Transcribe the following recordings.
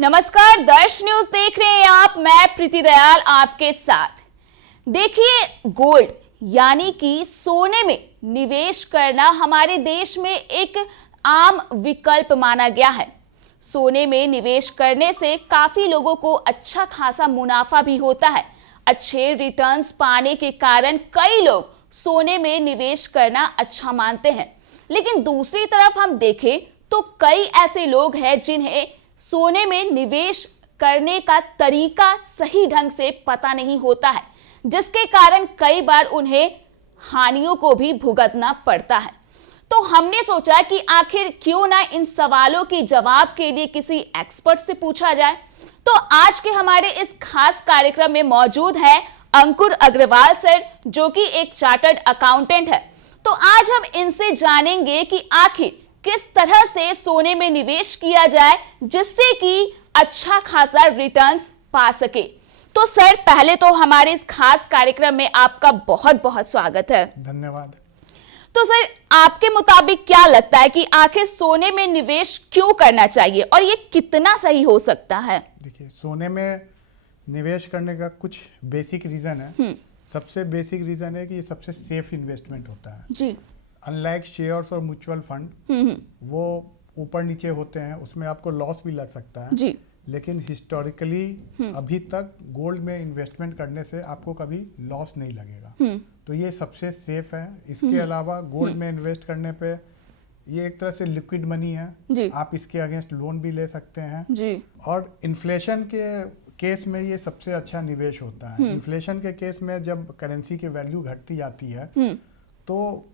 नमस्कार, दर्श न्यूज देख रहे हैं आप। मैं प्रीति दयाल आपके साथ। देखिए, गोल्ड यानी कि सोने में निवेश करना हमारे देश में एक आम विकल्प माना गया है। सोने में निवेश करने से काफी लोगों को अच्छा खासा मुनाफा भी होता है। अच्छे रिटर्न्स पाने के कारण कई लोग सोने में निवेश करना अच्छा मानते हैं। लेकिन दूसरी तरफ हम देखें तो कई ऐसे लोग हैं जिन्हें सोने में निवेश करने का तरीका सही ढंग से पता नहीं होता है, जिसके कारण कई बार उन्हें हानियों को भी भुगतना पड़ता है। तो हमने सोचा कि आखिर क्यों ना इन सवालों के जवाब के लिए किसी एक्सपर्ट से पूछा जाए। तो आज के हमारे इस खास कार्यक्रम में मौजूद है अंकुर अग्रवाल सर, जो कि एक चार्टर्ड अकाउंटेंट है। तो आज हम इनसे जानेंगे कि आखिर किस तरह से सोने में निवेश किया जाए जिससे कि अच्छा खासा रिटर्न्स पा सके। तो सर, पहले तो हमारे इस खास कार्यक्रम में आपका बहुत बहुत स्वागत है। धन्यवाद। तो सर, आपके मुताबिक क्या लगता है कि आखिर सोने में निवेश क्यों करना चाहिए और ये कितना सही हो सकता है? देखिए, सोने में निवेश करने का कुछ बेसिक रीजन है। सबसे बेसिक रीजन है कि ये सबसे सेफ इन्वेस्टमेंट होता है जी। अनलाइक शेयर्स और म्यूचुअल फंड, वो ऊपर नीचे होते हैं, उसमें आपको लॉस भी लग सकता है जी। लेकिन हिस्टोरिकली अभी तक गोल्ड में इन्वेस्टमेंट करने से आपको कभी लॉस नहीं लगेगा। तो ये सबसे सेफ है। इसके अलावा गोल्ड में इन्वेस्ट करने पे ये एक तरह से लिक्विड मनी है जी। आप इसके अगेंस्ट लोन भी ले सकते हैं जी। और इन्फ्लेशन के केस में ये सबसे अच्छा निवेश होता है। इन्फ्लेशन के केस में जब करेंसी की वैल्यू घटती जाती है तो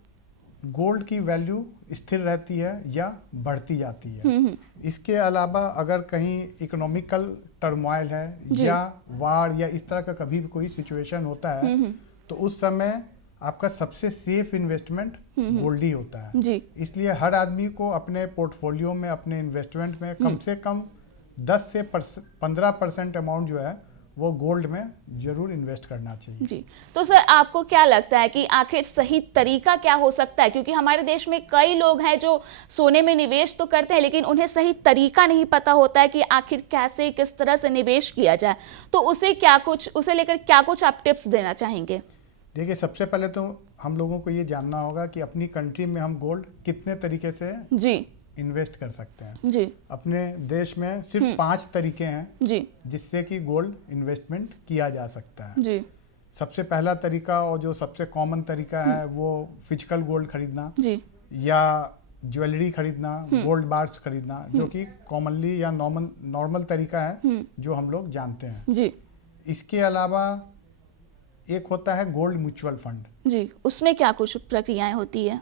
गोल्ड की वैल्यू स्थिर रहती है या बढ़ती जाती है। इसके अलावा अगर कहीं इकोनॉमिकल टर्मोइल है या वार या इस तरह का कभी भी कोई सिचुएशन होता है तो उस समय आपका सबसे सेफ इन्वेस्टमेंट गोल्ड ही होता है। जी। इसलिए हर आदमी को अपने पोर्टफोलियो में, अपने इन्वेस्टमेंट में कम से कम 10 से 15% अमाउंट जो है वो गोल्ड में जरूर इन्वेस्ट करना चाहिए। जी। तो सर, आपको क्या लगता है कि आखिर सही तरीका क्या हो सकता है? क्योंकि हमारे देश में कई लोग हैं जो सोने में निवेश तो करते हैं लेकिन उन्हें सही तरीका नहीं पता होता है कि आखिर कैसे, किस तरह से निवेश किया जाए। तो उसे लेकर क्या कुछ आप टिप्स देना चाहेंगे? देखिए, सबसे पहले तो हम लोगों को ये जानना होगा कि अपनी कंट्री में हम गोल्ड कितने तरीके से जी इन्वेस्ट कर सकते हैं। जी। अपने देश में सिर्फ 5 तरीके हैं जी जिससे कि गोल्ड इन्वेस्टमेंट किया जा सकता है। जी। सबसे पहला तरीका और जो सबसे कॉमन तरीका है वो फिजिकल गोल्ड खरीदना जी। या ज्वेलरी खरीदना, गोल्ड बार्स खरीदना, जो कि कॉमनली या नॉर्मल तरीका है जो हम लोग जानते हैं। जी। इसके अलावा एक होता है गोल्ड म्यूचुअल फंड। जी। उसमें क्या कुछ प्रक्रियाएं होती है?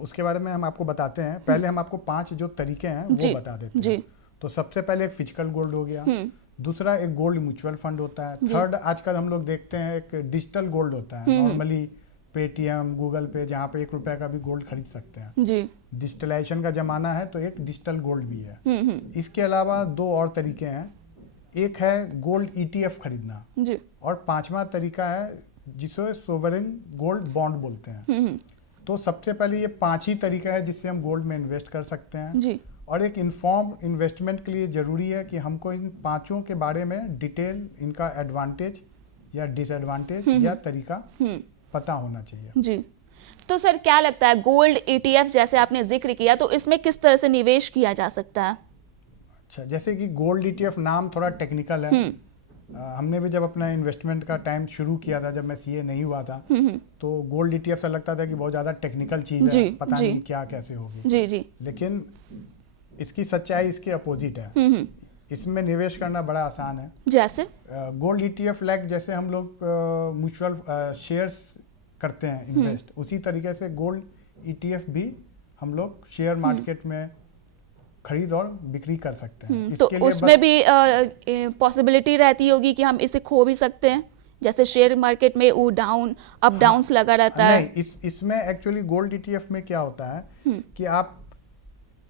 उसके बारे में हम आपको बताते हैं। पहले हम आपको 5 जो तरीके हैं वो बता देते हैं। तो सबसे पहले एक फिजिकल गोल्ड हो गया, दूसरा एक गोल्ड म्यूचुअल फंड होता है, थर्ड आजकल हम लोग देखते हैं एक डिजिटल गोल्ड होता है। नॉर्मली पेटीएम, गूगल पे, जहाँ पे 1 रुपए का भी गोल्ड खरीद सकते हैं। जी। डिजिटलाइजेशन का जमाना है तो एक डिजिटल गोल्ड भी है। इसके अलावा 2 और तरीके हैं। एक है गोल्ड ETF खरीदना जी। और 5वां तरीका है जिसे सोवरेन गोल्ड बॉन्ड बोलते हैं। तो सबसे पहले ये 5 ही तरीका है जिससे हम गोल्ड में इन्वेस्ट कर सकते हैं। जी। और एक इन्फॉर्म इन्वेस्टमेंट के लिए जरूरी है कि हमको इन 5 के बारे में डिटेल, इनका एडवांटेज या डिसएडवांटेज या तरीका पता होना चाहिए। जी। तो सर, क्या लगता है गोल्ड ETF जैसे आपने जिक्र किया, तो इसमें किस तरह से निवेश किया जा सकता है? अच्छा, जैसे कि गोल्ड ETF नाम थोड़ा टेक्निकल है। हमने भी जब अपना इन्वेस्टमेंट का टाइम शुरू किया था, जब मैं CA नहीं हुआ था, तो गोल्ड ETF से लगता था कि बहुत ज़्यादा टेक्निकल चीज़ है, पता नहीं क्या कैसे होगी। जी जी। लेकिन इसकी सच्चाई इसके अपोजिट है। इसमें निवेश करना बड़ा आसान है। जैसे गोल्ड ETF लाइक जैसे हम लोग म्यूचुअल शेयर्स करते हैं इन्वेस्ट, उसी तरीके से गोल्ड ETF भी हम लोग शेयर मार्केट में खरीद और बिक्री कर सकते हैं। तो उसमें भी पॉसिबिलिटी रहती होगी कि हम इसे खो भी सकते हैं, जैसे शेयर मार्केट में वो डाउन अप डाउन्स लगा रहता है। नहीं, इसमें एक्चुअली गोल्ड ETF में क्या होता है कि आप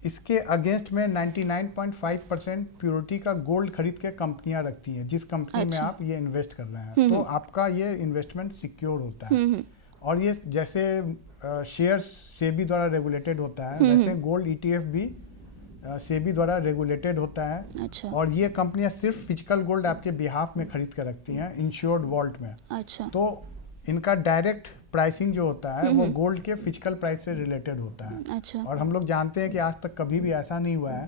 इसके अगेंस्ट में 99.5% प्योरिटी का गोल्ड खरीद के कंपनियां रखती हैं, जिस कंपनी में आप ये इन्वेस्ट कर रहे हैं। तो आपका ये इन्वेस्टमेंट सिक्योर होता है। और ये जैसे शेयर्स सेबी द्वारा रेगुलेटेड होता है, वैसे गोल्ड ETF भी सेबी द्वारा रेगुलेटेड होता है। अच्छा। और ये कंपनियां सिर्फ फिजिकल गोल्ड आपके बिहाफ में खरीद कर रखती हैं इंश्योर्ड वॉल्ट में। अच्छा। तो इनका डायरेक्ट प्राइसिंग जो होता है वो गोल्ड के फिजिकल प्राइस से रिलेटेड होता है। अच्छा। और हम लोग जानते हैं कि आज तक कभी भी ऐसा नहीं हुआ है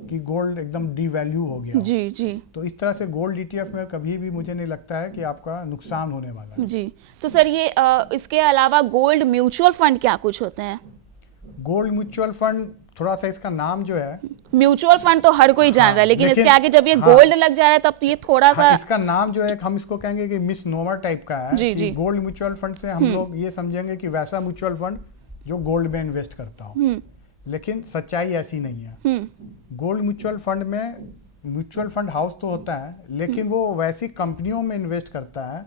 कि गोल्ड एकदम डीवैल्यू हो गया। जी जी। तो इस तरह से गोल्ड ईटीएफ में कभी भी मुझे नहीं लगता है कि आपका नुकसान होने वाला है। जी। तो सर ये इसके अलावा गोल्ड म्यूचुअल फंड क्या कुछ होते हैं? गोल्ड म्यूचुअल फंड थोड़ा सा इसका नाम जो है, म्यूचुअल फंड तो हर कोई जान रहा है, लेकिन इसके आगे जब ये गोल्ड लग जा रहा है तब तो ये थोड़ा सा इसका नाम जो है हम इसको कहेंगे कि मिस नोमर टाइप का है। जी, कि जी। गोल्ड म्यूचुअल फंड से हम लोग ये समझेंगे कि वैसा म्यूचुअल फंड जो गोल्ड में इन्वेस्ट करता हो, लेकिन सच्चाई ऐसी नहीं है। गोल्ड म्यूचुअल फंड में म्यूचुअल फंड हाउस तो होता है, लेकिन वो वैसी कंपनियों में इन्वेस्ट करता है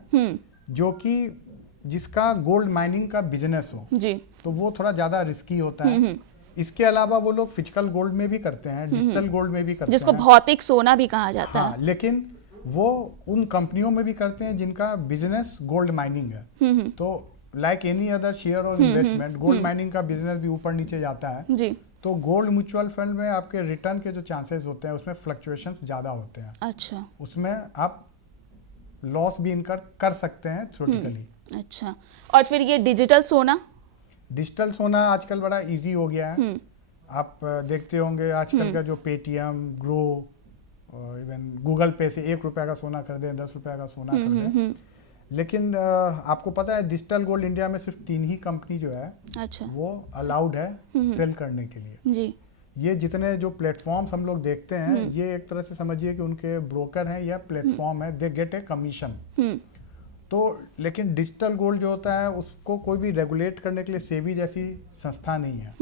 जो कि जिसका गोल्ड माइनिंग का बिजनेस हो। जी। तो वो थोड़ा ज्यादा रिस्की होता है। इसके अलावा वो लोग फिजिकल गोल्ड में भी करते हैं, डिजिटल गोल्ड में भी करते जिसको हैं, भौतिक सोना भी कहा जाता हाँ, है। लेकिन वो उन कंपनियों में भी करते हैं जिनका बिजनेस गोल्ड माइनिंग है। तो लाइक एनी अदर शेयर और इन्वेस्टमेंट, गोल्ड माइनिंग का बिजनेस भी ऊपर नीचे जाता है। जी। तो गोल्ड म्यूचुअल फंड में आपके रिटर्न के जो चांसेस होते हैं उसमें फ्लक्चुएशंस ज़्यादा होते हैं। अच्छा। उसमें आप लॉस भी इनकर कर सकते हैं थ्योरेटिकली। अच्छा। और फिर ये डिजिटल सोना? डिजिटल सोना आजकल बड़ा इजी हो गया है। आप देखते होंगे आजकल का जो पेटीएम, ग्रो, इवन गूगल पे से 1 रुपया का सोना खरीदें, 10 रुपया का सोना खरीदें। लेकिन आपको पता है डिजिटल गोल्ड इंडिया में सिर्फ 3 ही कंपनी जो है अच्छा। वो अलाउड है सेल करने के लिए। जी। ये जितने जो प्लेटफॉर्म्स हम लोग देखते हैं ये एक तरह से समझिए कि उनके ब्रोकर हैं या प्लेटफॉर्म है, दे गेट ए कमीशन। तो लेकिन डिजिटल गोल्ड जो होता है उसको कोई भी रेगुलेट करने के लिए सेबी जैसी संस्था नहीं है।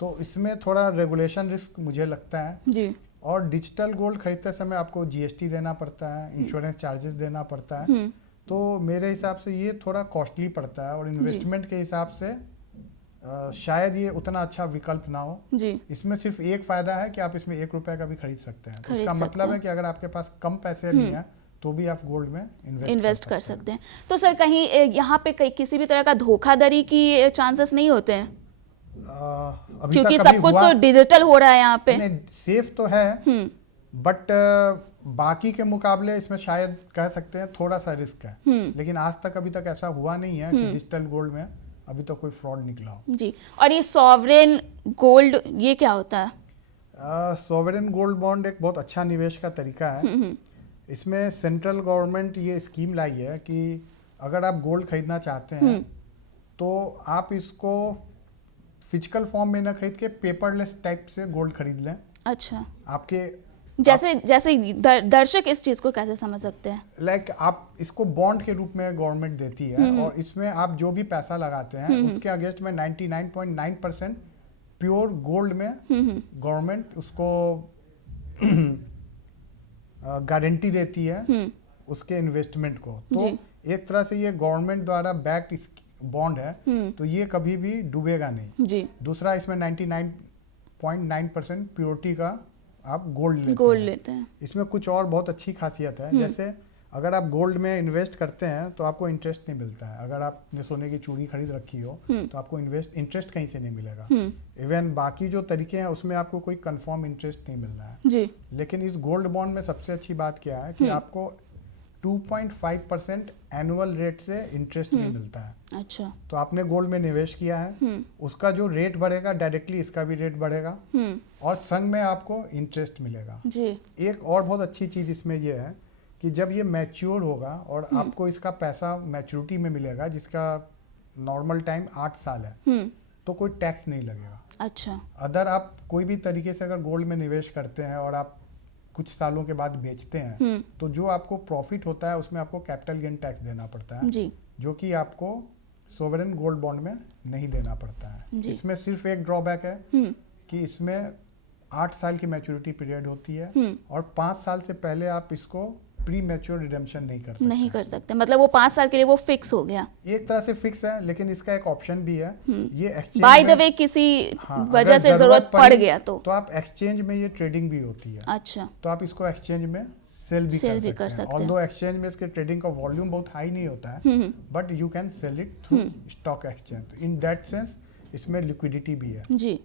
तो इसमें थोड़ा रेगुलेशन रिस्क मुझे लगता है। जी। और डिजिटल गोल्ड खरीदते समय आपको जीएसटी देना पड़ता है, इंश्योरेंस चार्जेस देना पड़ता है। तो मेरे हिसाब से ये थोड़ा कॉस्टली पड़ता है और इन्वेस्टमेंट के हिसाब से शायद ये उतना अच्छा विकल्प ना हो। जी। इसमें सिर्फ एक फायदा है कि आप इसमें 1 रुपया का भी खरीद सकते हैं। तो इसका सकते मतलब हैं। है कि अगर आपके पास कम पैसे नहीं है तो भी आप गोल्ड में इन्वेस्ट कर सकते हैं। तो सर कहीं यहाँ पे किसी भी तरह का धोखाधड़ी की चांसेस नहीं होते हैं? क्योंकि सब कुछ तो डिजिटल हो रहा है यहाँ पे। सेफ तो है, बट बाकी के मुकाबले इसमें शायद कह सकते हैं थोड़ा सा रिस्क है। लेकिन आज तक अभी तक ऐसा हुआ नहीं है कि डिजिटल गोल्ड में अभी तक कोई फ्रॉड निकला हो। जी। और ये सॉवरेन गोल्ड ये क्या होता है? सॉवरेन गोल्ड बॉन्ड एक बहुत अच्छा निवेश का तरीका है। इसमें सेंट्रल गवर्नमेंट ये स्कीम लाई है कि अगर आप गोल्ड खरीदना चाहते हैं तो आप इसको फिजिकल फॉर्म में ना खरीद के पेपरलेस टाइप से गोल्ड खरीद लें। अच्छा। आपके जैसे दर्शक इस चीज को कैसे समझ सकते हैं? लाइक आप इसको बॉन्ड के रूप में गवर्नमेंट देती है और इसमें आप जो भी पैसा लगाते हैं उसके अगेंस्ट में 99.9% प्योर गोल्ड में गवर्नमेंट उसको गारंटी देती है उसके इन्वेस्टमेंट को। तो एक तरह से ये गवर्नमेंट द्वारा बैक्ड बॉन्ड है, तो ये कभी भी डूबेगा नहीं। जी। दूसरा इसमें 99.9% प्योरिटी का आप गोल्ड लेते हैं। इसमें कुछ और बहुत अच्छी खासियत है, जैसे अगर आप गोल्ड में इन्वेस्ट करते हैं तो आपको इंटरेस्ट नहीं मिलता है। अगर आपने सोने की चूड़ी खरीद रखी हो तो आपको इंटरेस्ट कहीं से नहीं मिलेगा। इवन बाकी जो तरीके हैं उसमें आपको कोई कंफर्म इंटरेस्ट नहीं मिल रहा है। जी। लेकिन इस गोल्ड बॉन्ड में सबसे अच्छी बात क्या है कि आपको 2.5% एनुअल रेट से इंटरेस्ट भी मिलता है। अच्छा। तो आपने गोल्ड में निवेश किया है, उसका जो रेट बढ़ेगा डायरेक्टली इसका भी रेट बढ़ेगा और संग में आपको इंटरेस्ट मिलेगा। जी। एक और बहुत अच्छी चीज इसमें यह है कि जब ये मैच्योर होगा और आपको इसका पैसा मैच्योरिटी में मिलेगा, जिसका नॉर्मल टाइम 8 साल है, तो कोई टैक्स नहीं लगेगा। अच्छा। अदर आप कोई भी तरीके से अगर गोल्ड में निवेश करते हैं और आप कुछ सालों के बाद बेचते हैं तो जो आपको प्रॉफिट होता है उसमें आपको कैपिटल गेन टैक्स देना पड़ता है। जी। जो कि आपको सोवरेन गोल्ड बॉन्ड में नहीं देना पड़ता है। इसमें सिर्फ एक ड्रॉबैक है कि इसमें 8 साल की मैच्योरिटी पीरियड होती है और 5 साल से पहले आप इसको प्री मैच्योर रिडेम्पशन नहीं कर सकते। मतलब वो 5 साल के लिए वो फिक्स हो गया। एक तरह से फिक्स है, लेकिन इसका एक ऑप्शन भी है। ये एक्सचेंज बाय द वे किसी वजह से जरूरत पड़ गया तो आप एक्सचेंज में ये ट्रेडिंग भी होती है। अच्छा। तो आप इसको एक्सचेंज में सेल भी कर सकते हैं। ऑल्दो एक्सचेंज में इसके ट्रेडिंग का वॉल्यूम बहुत हाई नहीं होता है, but you can sell it through stock exchange. In that sense इसमें लिक्विडिटी भी है। जी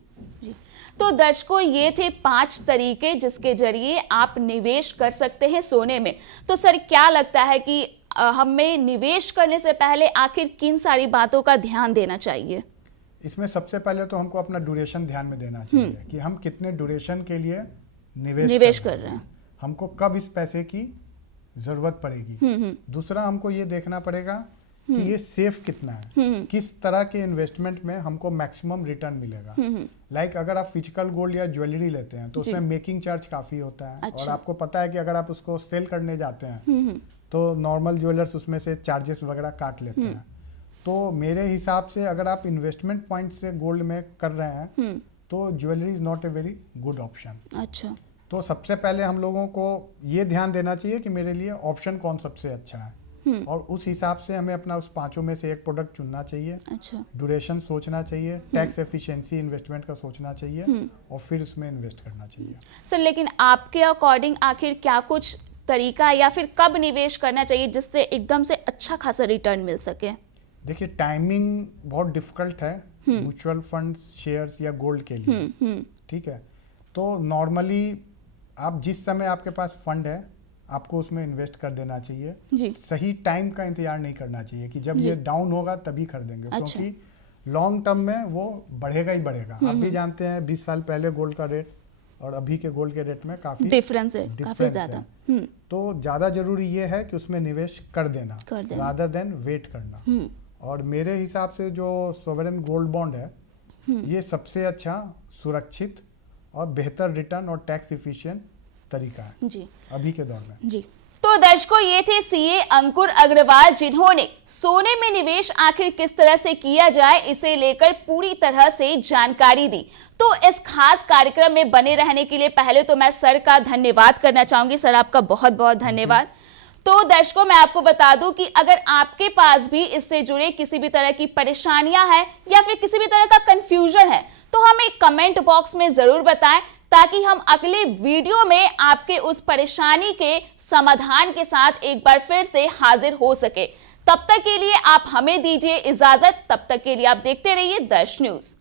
जी। तो दर्शकों, ये थे 5 तरीके जिसके जरिए आप निवेश कर सकते हैं सोने में। तो सर, क्या लगता है कि हमें निवेश करने से पहले आखिर किन सारी बातों का ध्यान देना चाहिए? इसमें सबसे पहले तो हमको अपना ड्यूरेशन ध्यान में देना चाहिए कि हम कितने ड्यूरेशन के लिए निवेश कर रहे हैं, हमको कब इस पैसे की जरूरत पड़ेगी। दूसरा, हमको ये देखना पड़ेगा कि ये सेफ कितना है, किस तरह के इन्वेस्टमेंट में हमको मैक्सिमम रिटर्न मिलेगा। लाइक अगर आप फिजिकल गोल्ड या ज्वेलरी लेते हैं तो उसमें मेकिंग चार्ज काफी होता है। अच्छा। और आपको पता है कि अगर आप उसको सेल करने जाते हैं तो नॉर्मल ज्वेलर्स उसमें से चार्जेस वगैरह काट लेते हैं। तो मेरे हिसाब से अगर आप इन्वेस्टमेंट पॉइंट से गोल्ड में कर रहे हैं तो jewellery is not a very good option. अच्छा। तो सबसे पहले हम लोगों को ये ध्यान देना चाहिए कि मेरे लिए ऑप्शन कौन सबसे अच्छा है, और उस हिसाब से हमें अपना उस 5 में से एक प्रोडक्ट चुनना चाहिए। अच्छा। ड्यूरेशन सोचना चाहिए, टैक्स एफिशिएंसी इन्वेस्टमेंट का सोचना चाहिए, और फिर उसमें इन्वेस्ट करना चाहिए। सर, लेकिन आपके अकॉर्डिंग आखिर क्या कुछ तरीका या फिर कब निवेश करना चाहिए जिससे एकदम से अच्छा खासा रिटर्न मिल सके? देखिए, टाइमिंग बहुत डिफिकल्ट है म्यूचुअल फंड, शेयर्स या गोल्ड के लिए। ठीक है, तो नॉर्मली आप जिस समय आपके पास फंड है आपको उसमें इन्वेस्ट कर देना चाहिए जी। सही टाइम का इंतजार नहीं करना चाहिए कि जब ये डाउन होगा तभी खरीदेंगे। अच्छा। क्योंकि लॉन्ग टर्म में वो बढ़ेगा ही बढ़ेगा। आप भी जानते हैं 20 साल पहले गोल्ड का रेट और अभी के गोल्ड के रेट में काफी डिफरेंस है, काफी ज्यादा। तो ज्यादा जरूरी ये है कि उसमें निवेश कर देना रादर देन वेट करना। और मेरे हिसाब से जो सोवरेन गोल्ड बॉन्ड है ये सबसे अच्छा, सुरक्षित और बेहतर रिटर्न और टैक्स इफिशिएंट तरीका है जी अभी के दौर में। जी। तो दर्शकों, ये थे सीए अंकुर अग्रवाल, जिन्होंने सोने में निवेश आखिर किस तरह से किया जाए इसे लेकर पूरी तरह से जानकारी दी। तो इस खास कार्यक्रम में बने रहने के लिए पहले तो मैं सर का धन्यवाद करना चाहूंगी। सर, आपका बहुत बहुत धन्यवाद। तो दर्शकों, मैं आपको बता दूं कि अगर आपके पास भी इससे जुड़े किसी भी तरह की परेशानियां हैं या फिर किसी भी तरह का कंफ्यूजन है तो हमें कमेंट बॉक्स में जरूर बताएं, ताकि हम अगले वीडियो में आपके उस परेशानी के समाधान के साथ एक बार फिर से हाजिर हो सके। तब तक के लिए आप हमें दीजिए इजाजत। तब तक के लिए आप देखते रहिए दर्श न्यूज।